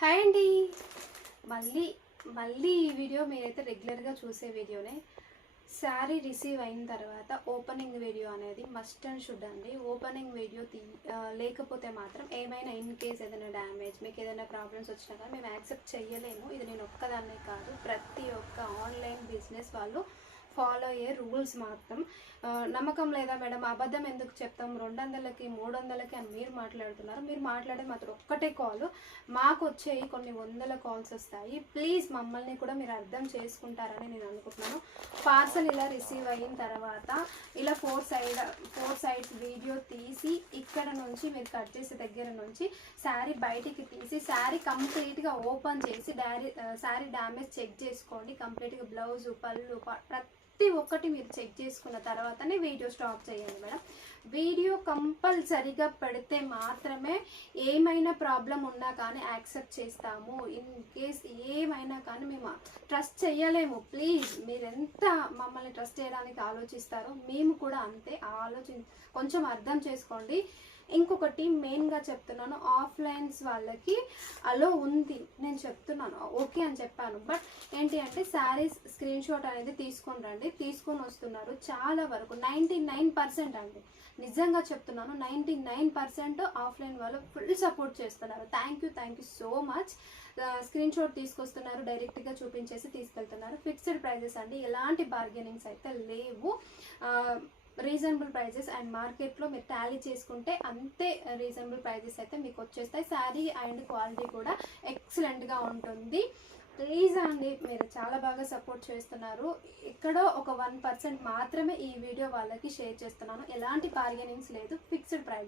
Hi అండి. మళ్ళీ మళ్ళీ ఈ వీడియో మీరైతే రెగ్యులర్గా చూసే వీడియోనే. శారీ రిసీవ్ అయిన తర్వాత ఓపెనింగ్ వీడియో అనేది మస్ట్ అండ్ షుడ్ అండి. ఓపెనింగ్ వీడియో తీ లేకపోతే మాత్రం ఏమైనా ఇన్ కేస్ ఏదైనా డ్యామేజ్ మీకు ఏదైనా ప్రాబ్లమ్స్ వచ్చినా కానీ మేము యాక్సెప్ట్ చేయలేము ఇది నేను ఒక్కదాన్నే కాదు ప్రతి ఒక్క ఆన్లైన్ బిజినెస్ వాళ్ళు ఫాలో అయ్యే రూల్స్ మాత్రం. నమ్మకం లేదా మేడం? అబద్ధం ఎందుకు చెప్తాం? రెండు వందలకి మూడు వందలకి అని మీరు మాట్లాడుతున్నారు. మీరు మాట్లాడేది మాత్రం ఒక్కటే కాల్ మాకు వచ్చేవి కొన్ని వందల కాల్స్ వస్తాయి. ప్లీజ్ మమ్మల్ని కూడా మీరు అర్థం చేసుకుంటారని నేను అనుకుంటున్నాను. పార్సల్ ఇలా రిసీవ్ అయిన తర్వాత ఇలా four side four sides video తీసి ఇక్కడ నుంచి మీరు కట్ చేసే దగ్గర నుంచి శారీ బయటికి తీసి శారీ కంప్లీట్గా ఓపెన్ చేసి డారీ శారీ డ్యామేజ్ చెక్ చేసుకోండి. కంప్లీట్గా బ్లౌజ్ పళ్ళు ప్రతి ప్రతి ఒక్కటి మీరు చెక్ చేసుకున్న తర్వాతనే వీడియో స్టాప్ చేయండి మేడం. వీడియో కంపల్సరిగా పెడితే మాత్రమే ఏమైనా ప్రాబ్లం ఉన్నా కానీ యాక్సెప్ట్ చేస్తాము. ఇన్ కేస్ ఏమైనా కానీ మేము ట్రస్ట్ చేయలేము. ప్లీజ్ మీరు ఎంత మమ్మల్ని ట్రస్ట్ చేయడానికి ఆలోచిస్తారో మేము కూడా అంతే ఆలోచి కొంచెం అర్థం చేసుకోండి. ఇంకొకటి మెయిన్గా చెప్తున్నాను ఆఫ్లైన్స్ వాళ్ళకి అలో ఉంది నేను చెప్తున్నాను ఓకే అని చెప్పాను. బట్ ఏంటి అంటే శారీస్ స్క్రీన్ షాట్ అనేది తీసుకొని రండి తీసుకొని వస్తున్నారు చాలా వరకు నైంటీ నైన్ పర్సెంట్ అండి. నిజంగా చెప్తున్నాను నైంటీ నైన్ పర్సెంట్ ఆఫ్లైన్ వాళ్ళు ఫుల్ సపోర్ట్ చేస్తున్నారు. Thank you thank you so much. Screenshot తీసుకొస్తున్నారు డైరెక్ట్గా చూపించేసి తీసుకెళ్తున్నారు. ఫిక్స్డ్ ప్రైజెస్ అండి ఎలాంటి బార్గెనింగ్స్ అయితే లేవు. రీజనబుల్ ప్రైజెస్ అండ్ మార్కెట్లో మీరు టాలీ చేసుకుంటే అంతే రీజనబుల్ ప్రైజెస్ అయితే మీకు వచ్చేస్తాయి. శారీ అండ్ క్వాలిటీ కూడా ఎక్సలెంట్గా ఉంటుంది. ప్లీజ్ అండి మీరు చాలా బాగా సపోర్ట్ చేస్తున్నారు. ఎక్కడో ఒక వన్ పర్సెంట్ మాత్రమే ఈ వీడియో వాళ్ళకి షేర్ చేస్తున్నాను. ఎలాంటి బార్గెనింగ్స్ లేదు. Fixed price